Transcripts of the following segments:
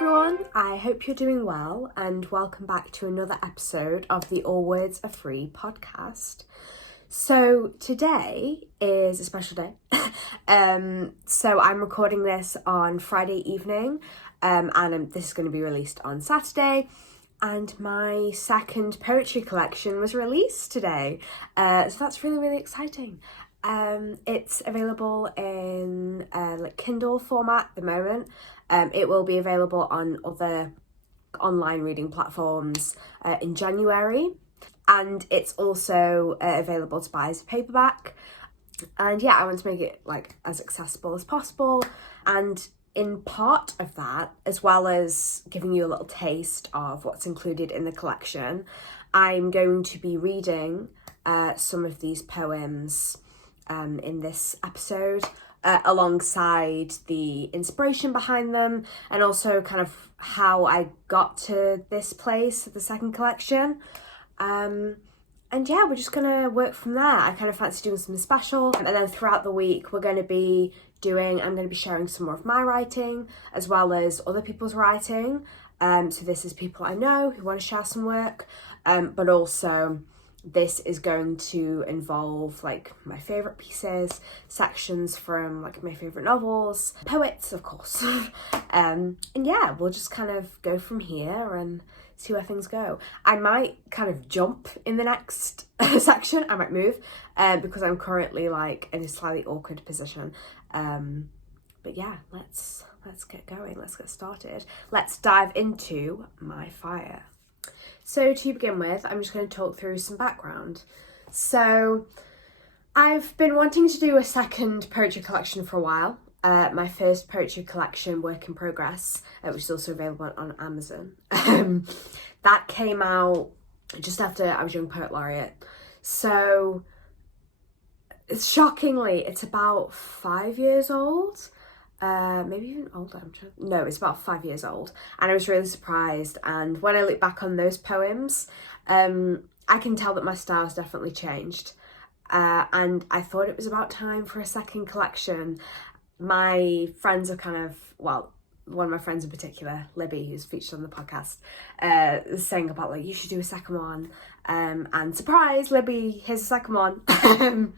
everyone, I hope you're doing well and welcome back to another episode of the All Words Are Free podcast. So today is a special day. So I'm recording this on Friday evening and this is going to be released on Saturday. And my second poetry collection was released today. So that's really, really exciting. It's available in Kindle format at the moment. It will be available on other online reading platforms in January, and it's also available to buy as a paperback. And yeah, I want to make it as accessible as possible, and in part of that, as well as giving you a little taste of what's included in the collection, I'm going to be reading some of these poems in this episode, alongside the inspiration behind them and also kind of how I got to this place, the second collection. And yeah, we're just gonna work from there. I kind of fancy doing something special, and then throughout the week I'm going to be sharing some more of my writing as well as other people's writing. So this is people I know who want to share some work, but also this is going to involve my favourite pieces, sections from my favourite novels, poets of course. And yeah, we'll just kind of go from here and see where things go. I might kind of jump in the next section, I might move, because I'm currently in a slightly awkward position. But yeah, let's get going, let's get started. Let's dive into my fire. So to begin with, I'm just going to talk through some background. So I've been wanting to do a second poetry collection for a while. My first poetry collection, Work in Progress, which is also available on Amazon, that came out just after I was Young Poet Laureate. So shockingly, it's about 5 years old. Maybe even older, no, it's about 5 years old, and I was really surprised. And when I look back on those poems, I can tell that my style's definitely changed, and I thought it was about time for a second collection. My friends are one of my friends in particular, Libby, who's featured on the podcast, saying about you should do a second one, and surprise, Libby, here's a second one.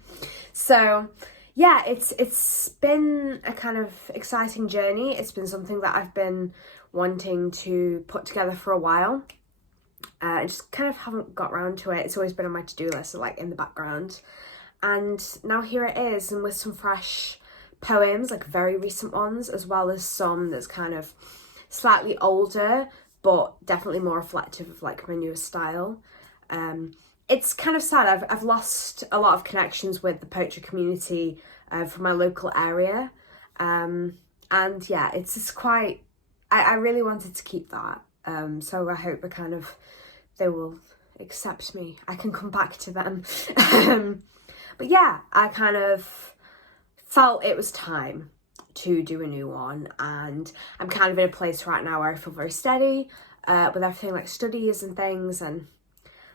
So yeah, it's been a kind of exciting journey. It's been something that I've been wanting to put together for a while. I just kind of haven't got around to it. It's always been on my to-do list, in the background. And now here it is, and with some fresh poems, very recent ones, as well as some that's kind of slightly older, but definitely more reflective of my newer style. It's kind of sad. I've lost a lot of connections with the poetry community from my local area. And yeah, it's just quite, I really wanted to keep that. So I hope they will accept me. I can come back to them. But yeah, I kind of felt it was time to do a new one. And I'm kind of in a place right now where I feel very steady with everything studies and things. And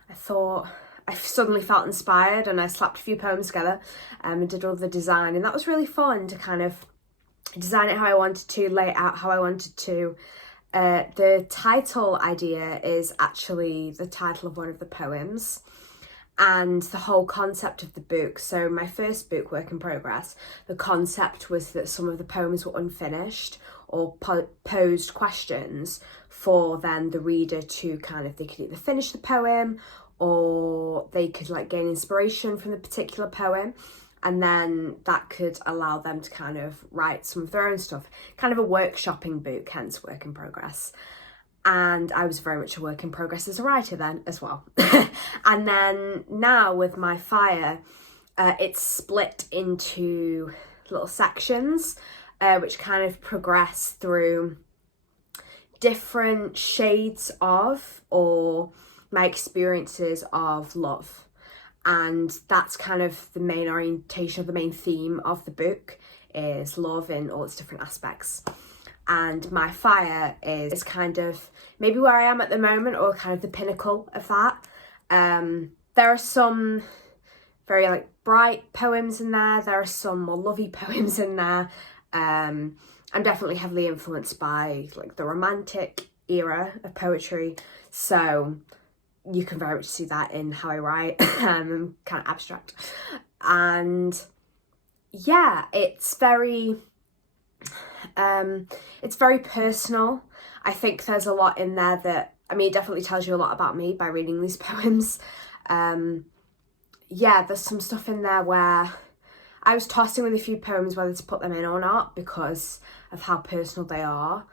I thought, I suddenly felt inspired, and I slapped a few poems together and did all the design, and that was really fun to kind of design it how I wanted to, lay it out how I wanted to. The title idea is actually the title of one of the poems, and the whole concept of the book. So my first book, Work in Progress, the concept was that some of the poems were unfinished or posed questions for then the reader to they could either finish the poem or they could gain inspiration from the particular poem, and then that could allow them to write some of their own stuff, kind of a workshopping book, hence Work in Progress. And I was very much a work in progress as a writer then as well. And then now with my fire, it's split into little sections which kind of progress through different shades of, or my experiences of, love. And that's kind of the main orientation, the main theme of the book is love in all its different aspects. And my fire is kind of maybe where I am at the moment, or kind of the pinnacle of that. There are some very bright poems in there. There are some more lovey poems in there. I'm definitely heavily influenced by like the Romantic era of poetry, so you can very much see that in how I write. I'm kind of abstract, and yeah, it's very personal. I think there's a lot in there that, I mean, it definitely tells you a lot about me by reading these poems. Yeah, there's some stuff in there where I was tossing with a few poems whether to put them in or not because of how personal they are.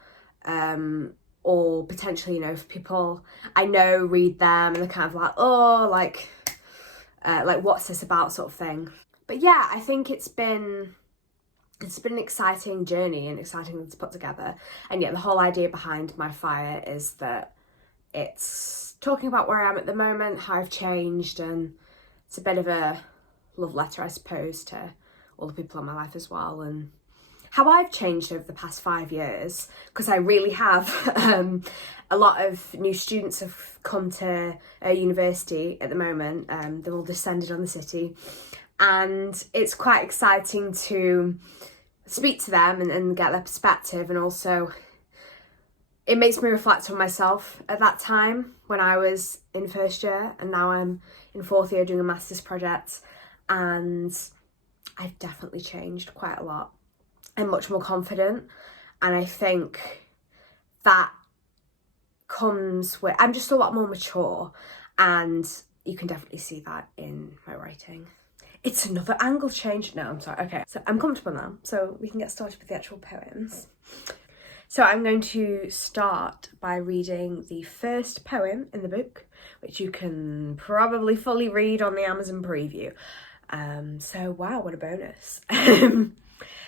Or potentially, you know, if people I know read them and they're kind of like, oh, like what's this about sort of thing. But yeah, I think it's been an exciting journey and exciting to put together. And yet the whole idea behind My Fire is that it's talking about where I am at the moment, how I've changed, and it's a bit of a love letter, I suppose, to all the people in my life as well, and how I've changed over the past 5 years, because I really have. A lot of new students have come to university at the moment. They've all descended on the city, and it's quite exciting to speak to them and get their perspective, and also it makes me reflect on myself at that time when I was in first year, and now I'm in fourth year doing a master's project, and I've definitely changed quite a lot. I'm much more confident, and I think that comes with, I'm just a lot more mature, and you can definitely see that in my writing. It's another angle change. No, I'm sorry. Okay, so I'm comfortable now, so we can get started with the actual poems. So I'm going to start by reading the first poem in the book, which you can probably fully read on the Amazon preview. So wow, what a bonus.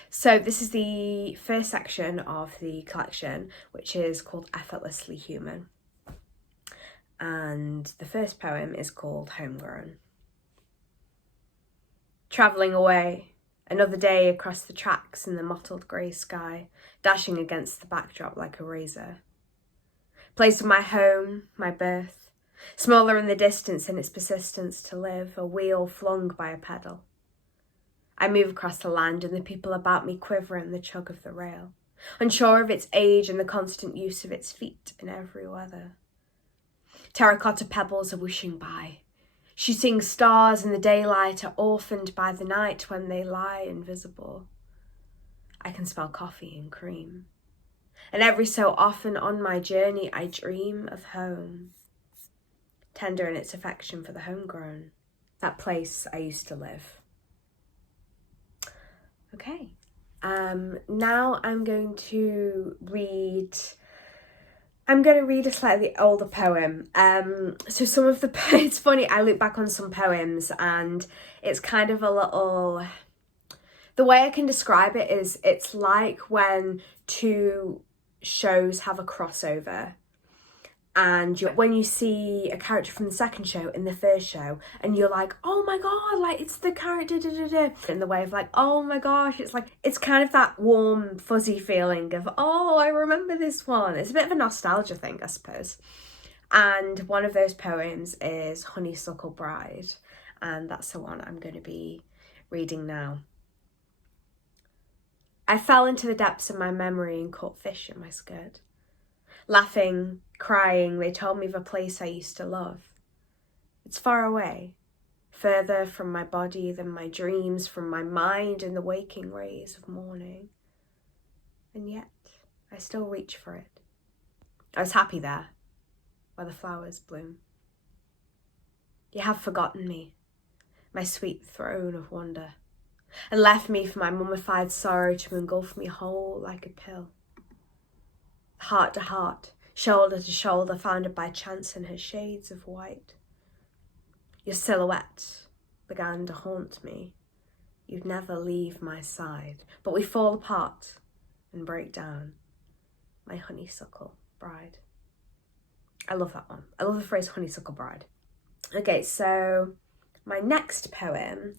So this is the first section of the collection, which is called Effortlessly Human. And the first poem is called Homegrown. Travelling away, another day across the tracks in the mottled grey sky, dashing against the backdrop like a razor. Place of my home, my birth, smaller in the distance in its persistence to live, a wheel flung by a pedal. I move across the land and the people about me quiver in the chug of the rail, unsure of its age and the constant use of its feet in every weather. Terracotta pebbles are whooshing by. Shooting stars in the daylight are orphaned by the night when they lie invisible. I can smell coffee and cream. And every so often on my journey I dream of home. Tender in its affection for the homegrown, that place I used to live. Okay, now I'm going to read a slightly older poem. So some of it's funny, I look back on some poems and it's kind of a little, the way I can describe it is it's like when two shows have a crossover, and when you see a character from the second show in the first show and you're like, oh my god, like it's the character in the way of like, oh my gosh, it's like, it's kind of that warm fuzzy feeling of, oh, I remember this one. It's a bit of a nostalgia thing, I suppose. And one of those poems is Honeysuckle Bride, and that's the one I'm going to be reading now. I fell into the depths of my memory and caught fish in my skirt. Laughing, crying, they told me of a place I used to love. It's far away, further from my body than my dreams, from my mind in the waking rays of morning. And yet, I still reach for it. I was happy there, where the flowers bloom. You have forgotten me, my sweet throne of wonder, and left me for my mummified sorrow to engulf me whole like a pill. Heart to heart, shoulder to shoulder, founded by chance in her shades of white. Your silhouette began to haunt me. You'd never leave my side, but we fall apart and break down. My honeysuckle bride. I love that one. I love the phrase honeysuckle bride. Okay, so my next poem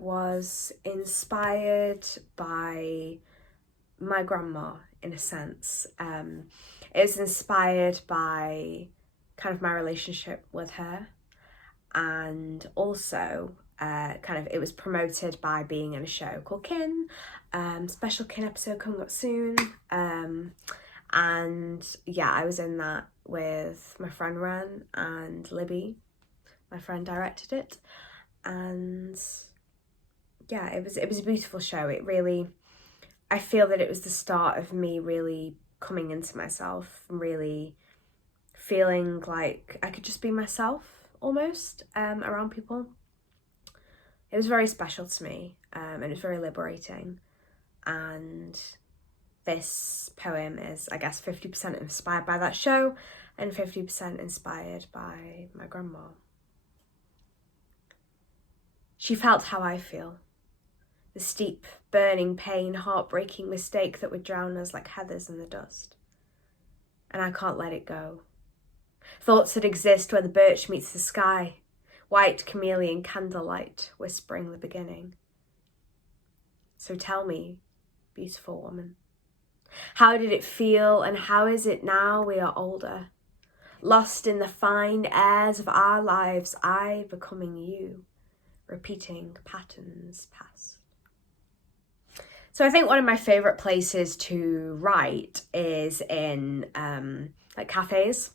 was inspired by my grandma, in a sense. It was inspired by kind of my relationship with her, and also it was promoted by being in a show called Kin. Special Kin episode coming up soon. And yeah, I was in that with my friend Ren, and Libby, my friend, directed it. And yeah, it was a beautiful show. It really, I feel that it was the start of me really coming into myself and really feeling like I could just be myself almost around people. It was very special to me, and it was very liberating. And this poem is, I guess, 50% inspired by that show and 50% inspired by my grandma. She felt how I feel. The steep, burning pain, heartbreaking mistake that would drown us like heathers in the dust. And I can't let it go. Thoughts that exist where the birch meets the sky, white chameleon candlelight whispering the beginning. So tell me, beautiful woman, how did it feel, and how is it now we are older? Lost in the fine airs of our lives, I becoming you, repeating patterns past. So I think one of my favourite places to write is in like cafes,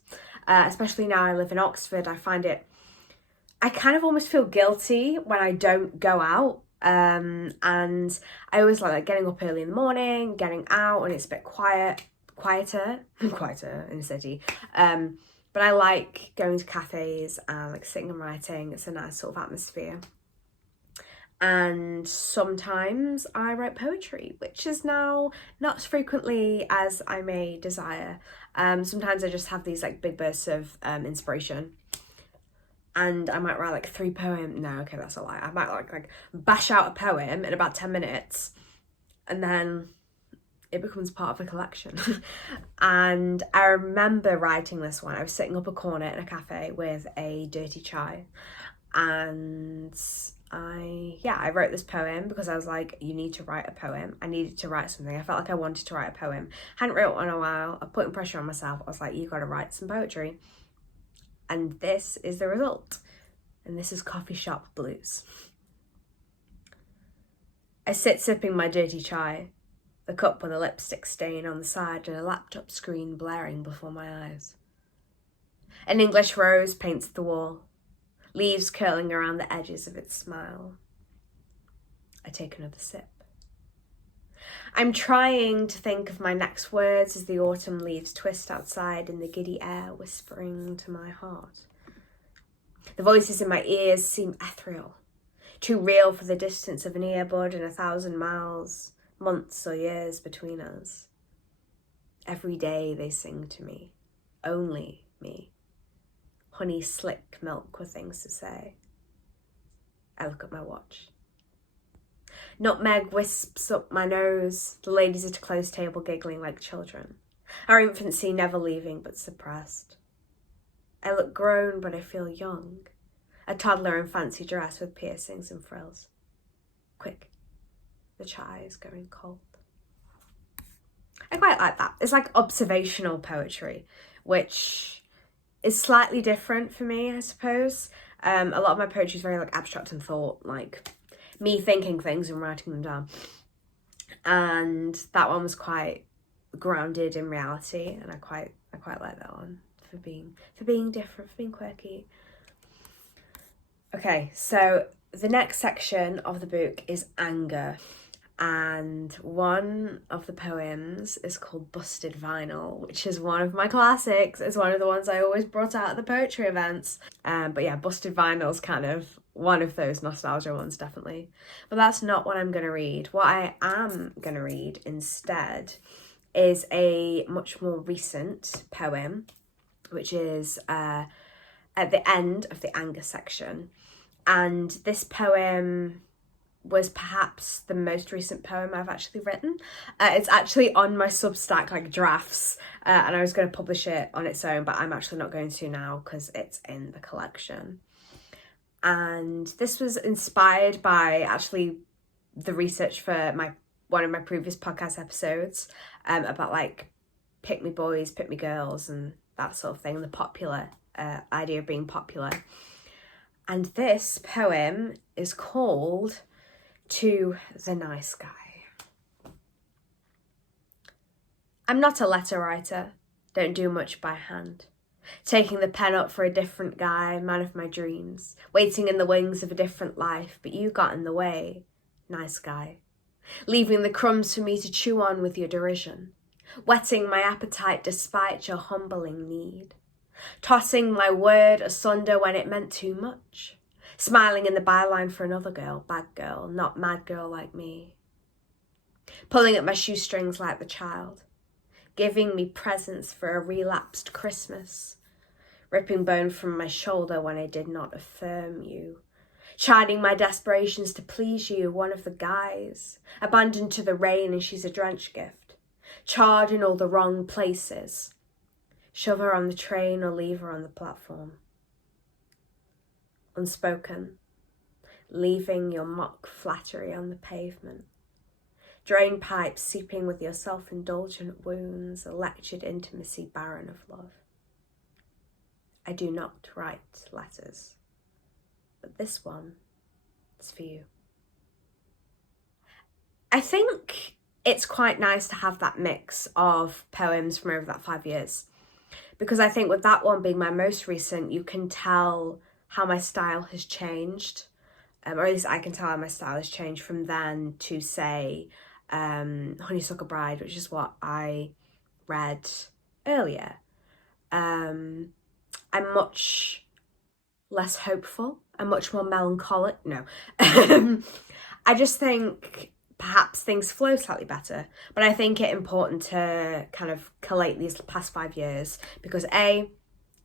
especially now I live in Oxford. I kind of almost feel guilty when I don't go out. And I always like getting up early in the morning, getting out, and it's a bit quieter in the city. But I like going to cafes and like sitting and writing. It's a nice sort of atmosphere. And sometimes I write poetry, which is now not as frequently as I may desire. Sometimes I just have these like big bursts of inspiration. And I might write like 3 poems. No, okay, that's a lie. I might like bash out a poem in about 10 minutes, and then it becomes part of a collection. And I remember writing this one. I was sitting up a corner in a cafe with a dirty chai, and I wrote this poem because I was like, you need to write a poem. I needed to write something. I felt like I wanted to write a poem. Hadn't written one in a while. I put pressure on myself. I was like, you got to write some poetry. And this is the result. And this is Coffee Shop Blues. I sit sipping my dirty chai, the cup with a lipstick stain on the side and a laptop screen blaring before my eyes. An English rose paints the wall, leaves curling around the edges of its smile. I take another sip. I'm trying to think of my next words as the autumn leaves twist outside in the giddy air, whispering to my heart. The voices in my ears seem ethereal, too real for the distance of an earbud and 1,000 miles, months or years between us. Every day they sing to me, only me. Honey, slick milk with things to say. I look at my watch. Nutmeg wisps up my nose, the ladies at a close table giggling like children. Our infancy never leaving but suppressed. I look grown but I feel young, a toddler in fancy dress with piercings and frills. Quick, the chai is going cold. I quite like that. It's like observational poetry, which is slightly different for me, I suppose. A lot of my poetry is very like abstract and thought, like me thinking things and writing them down. And that one was quite grounded in reality, and I quite like that one for being different, for being quirky. Okay, so the next section of the book is anger. And one of the poems is called Busted Vinyl, which is one of my classics. It's one of the ones I always brought out at the poetry events. But yeah, Busted Vinyl is kind of one of those nostalgia ones, definitely. But that's not what I'm going to read. What I am going to read instead is a much more recent poem, which is at the end of the anger section. And this poem was perhaps the most recent poem I've actually written. It's actually on my Substack, like drafts, and I was going to publish it on its own, but I'm actually not going to now because it's in the collection. And this was inspired by actually the research for one of my previous podcast episodes about like pick me boys, pick me girls, and that sort of thing, the popular idea of being popular. And this poem is called To the Nice Guy. I'm not a letter writer, don't do much by hand. Taking the pen up for a different guy, man of my dreams, waiting in the wings of a different life, but you got in the way, nice guy. Leaving the crumbs for me to chew on with your derision, whetting my appetite despite your humbling need, tossing my word asunder when it meant too much, smiling in the byline for another girl, bad girl, not mad girl like me, pulling at my shoestrings like the child, giving me presents for a relapsed Christmas, ripping bone from my shoulder when I did not affirm you, chiding my desperations to please you, one of the guys, abandoned to the rain and she's a drench gift, charred in all the wrong places, shove her on the train or leave her on the platform. Unspoken, leaving your mock flattery on the pavement, drain pipes seeping with your self-indulgent wounds, a lectured intimacy barren of love. I do not write letters, but this one is for you. I think it's quite nice to have that mix of poems from over that 5 years, because I think with that one being my most recent, you can tell how my style has changed, or at least I can tell how my style has changed from then to, say, Honeysuckle Bride, which is what I read earlier. I'm much less hopeful. I'm much more melancholic. No. I just think perhaps things flow slightly better. But I think it's important to kind of collate these past 5 years because I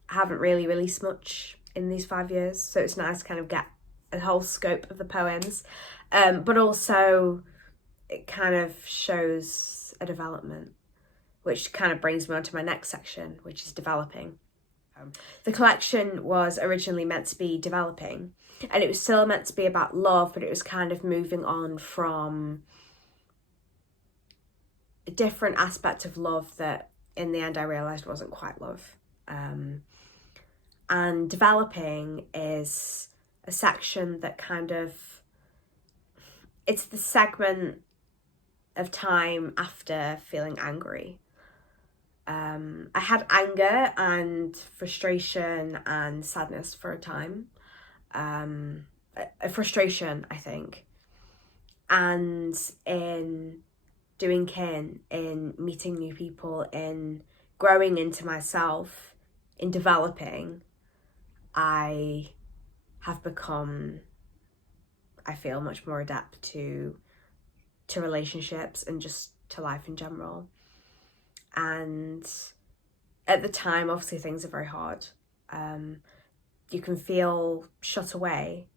haven't really released much in these 5 years. So it's nice to kind of get a whole scope of the poems. But also it kind of shows a development, which kind of brings me on to my next section, which is developing. The collection was originally meant to be developing, and it was still meant to be about love, but it was kind of moving on from a different aspect of love that in the end I realised wasn't quite love. And developing is a section that kind of, it's the segment of time after feeling angry. I had anger and frustration and sadness for a time. A frustration, I think. And in doing kin, in meeting new people, in growing into myself, in developing, I have become, I feel, much more adept to relationships and just to life in general. And at the time, obviously things are very hard. You can feel shut away,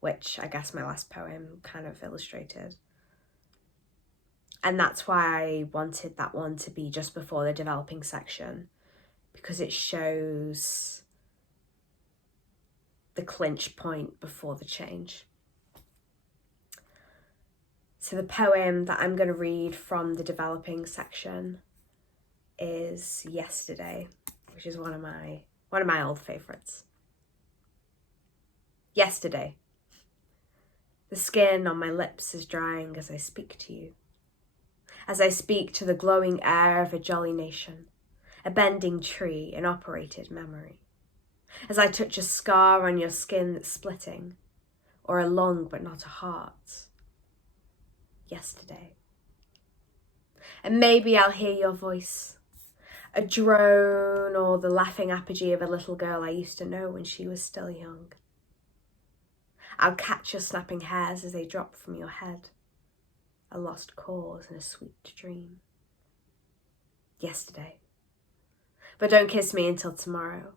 which I guess my last poem kind of illustrated. And that's why I wanted that one to be just before the developing section, because it shows the clinch point before the change. So the poem that I'm going to read from the developing section is Yesterday, which is one of my old favourites. Yesterday. The skin on my lips is drying as I speak to you. As I speak to the glowing air of a jolly nation, a bending tree, an operated memory. As I touch a scar on your skin that's splitting, or a lung but not a heart. Yesterday. And maybe I'll hear your voice, a drone or the laughing apogee of a little girl I used to know when she was still young. I'll catch your snapping hairs as they drop from your head, a lost cause and a sweet dream. Yesterday. But don't kiss me until tomorrow.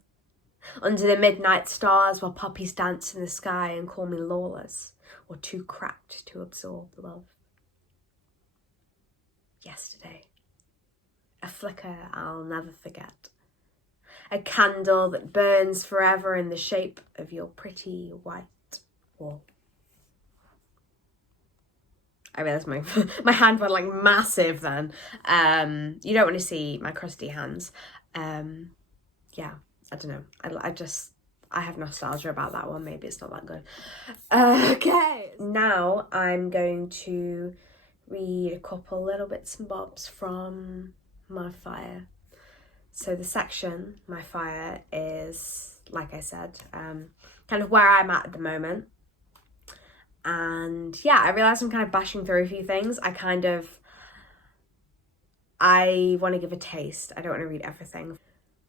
Under the midnight stars while poppies dance in the sky and call me lawless or too cracked to absorb love. Yesterday. A flicker I'll never forget. A candle that burns forever in the shape of your pretty white wall. I realised my hand went like massive then. You don't want to see my crusty hands. Yeah, I don't know. I have nostalgia about that one. Maybe it's not that good. Okay, now I'm going to read a couple little bits and bobs from My Fire. So the section, My Fire, is, like I said, kind of where I'm at the moment. And yeah, I realise I'm kind of bashing through a few things. I want to give a taste. I don't want to read everything.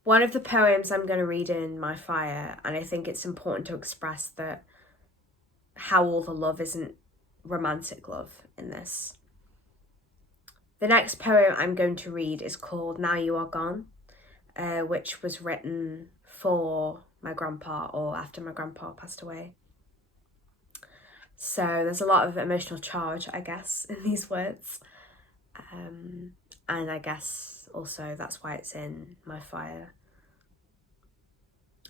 One of the poems I'm going to read in My Fire, and I think it's important to express that how all the love isn't romantic love in this. The next poem I'm going to read is called Now You Are Gone, which was written for my grandpa, or after my grandpa passed away. So there's a lot of emotional charge, I guess, in these words. And I guess also that's why it's in My Fire.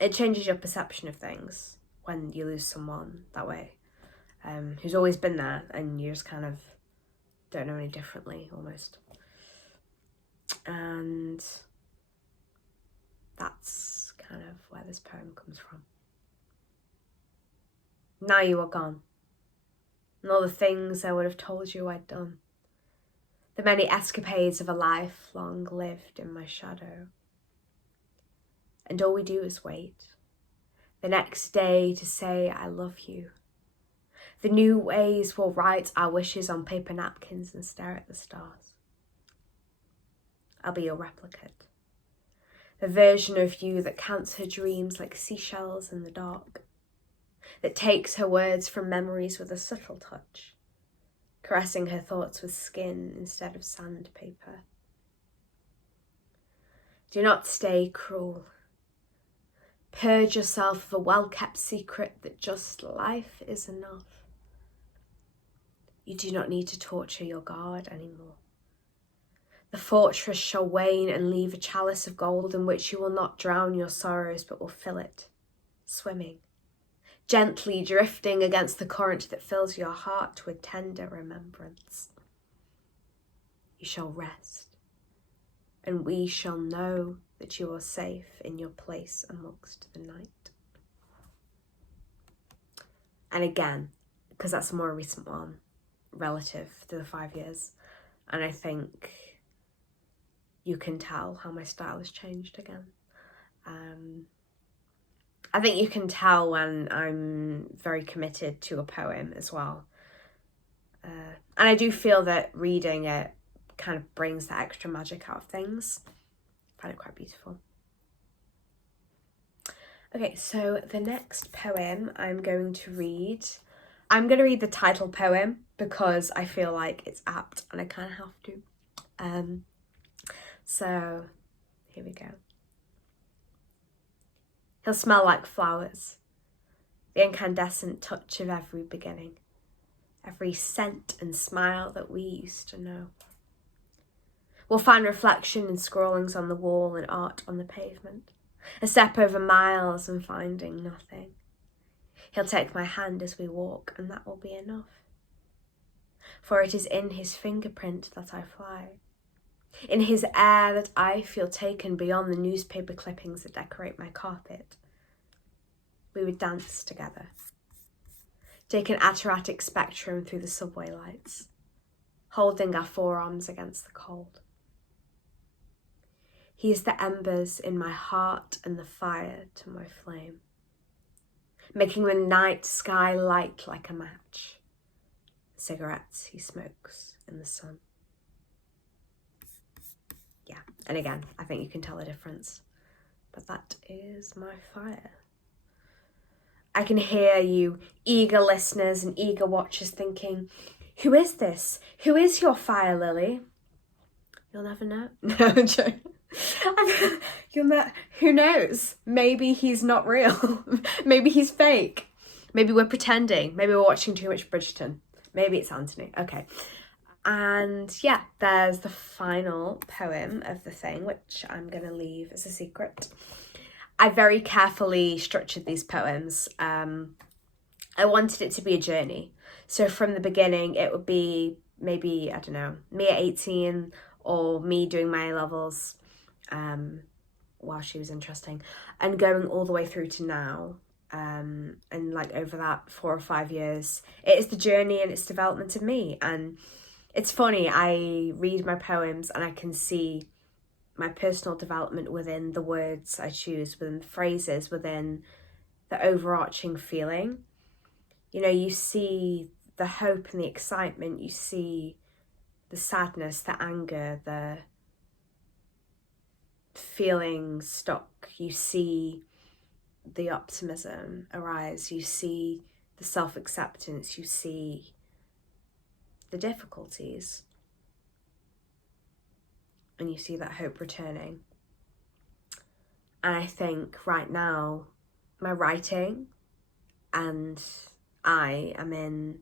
It changes your perception of things when you lose someone that way, who's always been there, and you just kind of don't know any differently, almost. And that's kind of where this poem comes from. Now you are gone, and all the things I would have told you I'd done, the many escapades of a life long lived in my shadow. And all we do is wait, the next day to say I love you. The new ways we'll write our wishes on paper napkins and stare at the stars. I'll be your replicate, the version of you that counts her dreams like seashells in the dark, that takes her words from memories with a subtle touch, caressing her thoughts with skin instead of sandpaper. Do not stay cruel. Purge yourself of a well-kept secret that just life is enough. You do not need to torture your guard anymore. The fortress shall wane and leave a chalice of gold in which you will not drown your sorrows but will fill it, swimming, gently drifting against the current that fills your heart with tender remembrance. You shall rest, and we shall know that you are safe in your place amongst the night. And again, because that's a more recent one, relative to the 5 years, and I think you can tell how my style has changed again. I think you can tell when I'm very committed to a poem as well. And I do feel that reading it kind of brings that extra magic out of things. I find it quite beautiful. Okay, so the next poem I'm going to read the title poem because I feel like it's apt and I kind of have to. So here we go. He'll smell like flowers, the incandescent touch of every beginning, every scent and smile that we used to know. We'll find reflection in scrawlings on the wall and art on the pavement, a step over miles and finding nothing. He'll take my hand as we walk, and that will be enough. For it is in his fingerprint that I fly, in his air that I feel taken beyond the newspaper clippings that decorate my carpet. We would dance together, take an ataratic spectrum through the subway lights, holding our forearms against the cold. He is the embers in my heart and the fire to my flame, making the night sky light like a match. Cigarettes he smokes in the sun. Yeah, and again, I think you can tell the difference. But that is My Fire. I can hear you, eager listeners and eager watchers, thinking, who is this? Who is your fire, Lily? You'll never know. No, I'm joking. Who knows? Maybe he's not real. Maybe he's fake. Maybe we're pretending. Maybe we're watching too much Bridgerton. Maybe it's Anthony. Okay. And yeah, there's the final poem of the thing, which I'm going to leave as a secret. I very carefully structured these poems. I wanted it to be a journey. So from the beginning, it would be maybe, I don't know, me at 18 or me doing my A-levels, wow, she was interesting. And going all the way through to now, and like over that 4 or 5 years, it is the journey and it's development of me. And it's funny, I read my poems and I can see my personal development within the words I choose, within the phrases, within the overarching feeling. You know, you see the hope and the excitement, you see the sadness, the anger, the feeling stuck, you see the optimism arise, you see the self-acceptance, you see the difficulties, and you see that hope returning. And I think right now, my writing and I am in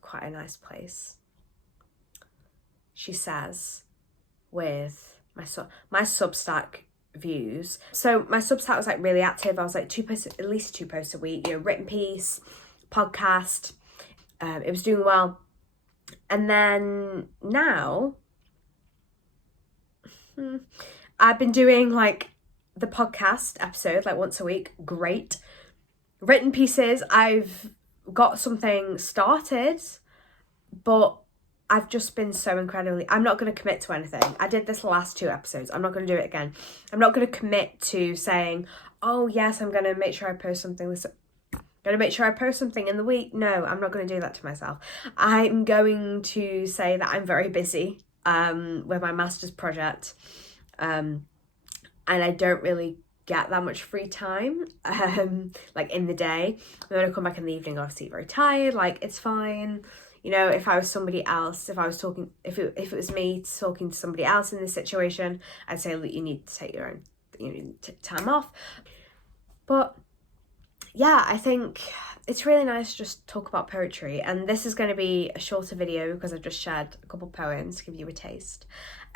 quite a nice place. She says, with my Substack views. So my Substack was like really active. I was like at least two posts a week, you know, written piece, podcast. It was doing well. And then now I've been doing like the podcast episode like once a week. Great. Written pieces, I've got something started, but I've just been so incredibly, I'm not going to commit to anything. I did this last 2 episodes. I'm not going to do it again. I'm not going to commit to saying, oh yes, I'm going to make sure I post something this, going to make sure I post something in the week. No, I'm not going to do that to myself. I'm going to say that I'm very busy with my master's project, and I don't really get that much free time like in the day. And when I come back in the evening, obviously very tired. Like, it's fine. You know, if I was somebody else, if it was me talking to somebody else in this situation, I'd say, look, you need to take your own, you need to take time off. But yeah, I think it's really nice to just talk about poetry. And this is going to be a shorter video because I've just shared a couple poems to give you a taste.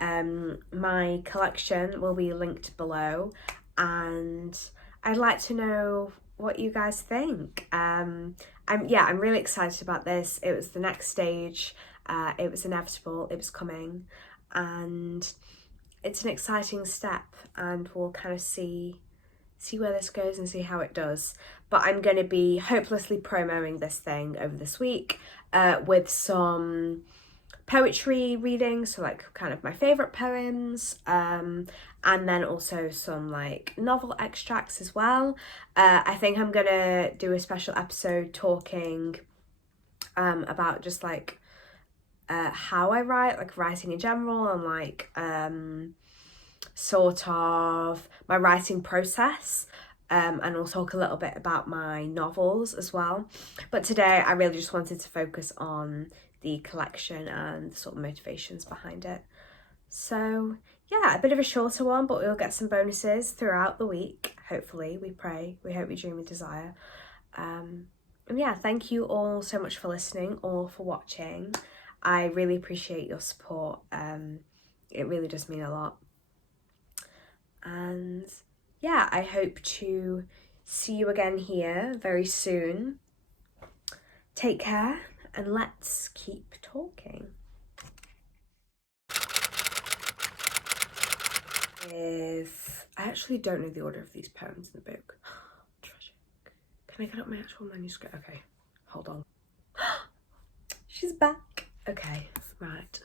My collection will be linked below, and I'd like to know what you guys think. I'm really excited about this. It was the next stage. It was inevitable. It was coming, and it's an exciting step. And we'll kind of see where this goes and see how it does. But I'm going to be hopelessly promoting this thing over this week with some poetry reading, so like kind of my favourite poems, and then also some like novel extracts as well. I think I'm gonna do a special episode talking about just like how I write, like writing in general, and like sort of my writing process. And we'll talk a little bit about my novels as well. But today I really just wanted to focus on the collection and the sort of motivations behind it. So yeah, a bit of a shorter one, but we'll get some bonuses throughout the week. Hopefully, we pray, we hope, we dream, we desire. And yeah, thank you all so much for listening or for watching. I really appreciate your support. It really does mean a lot. And yeah, I hope to see you again here very soon. Take care, and let's keep talking. I actually don't know the order of these poems in the book. Tragic. Can I get up my actual manuscript? Okay, hold on. She's back. Okay, right.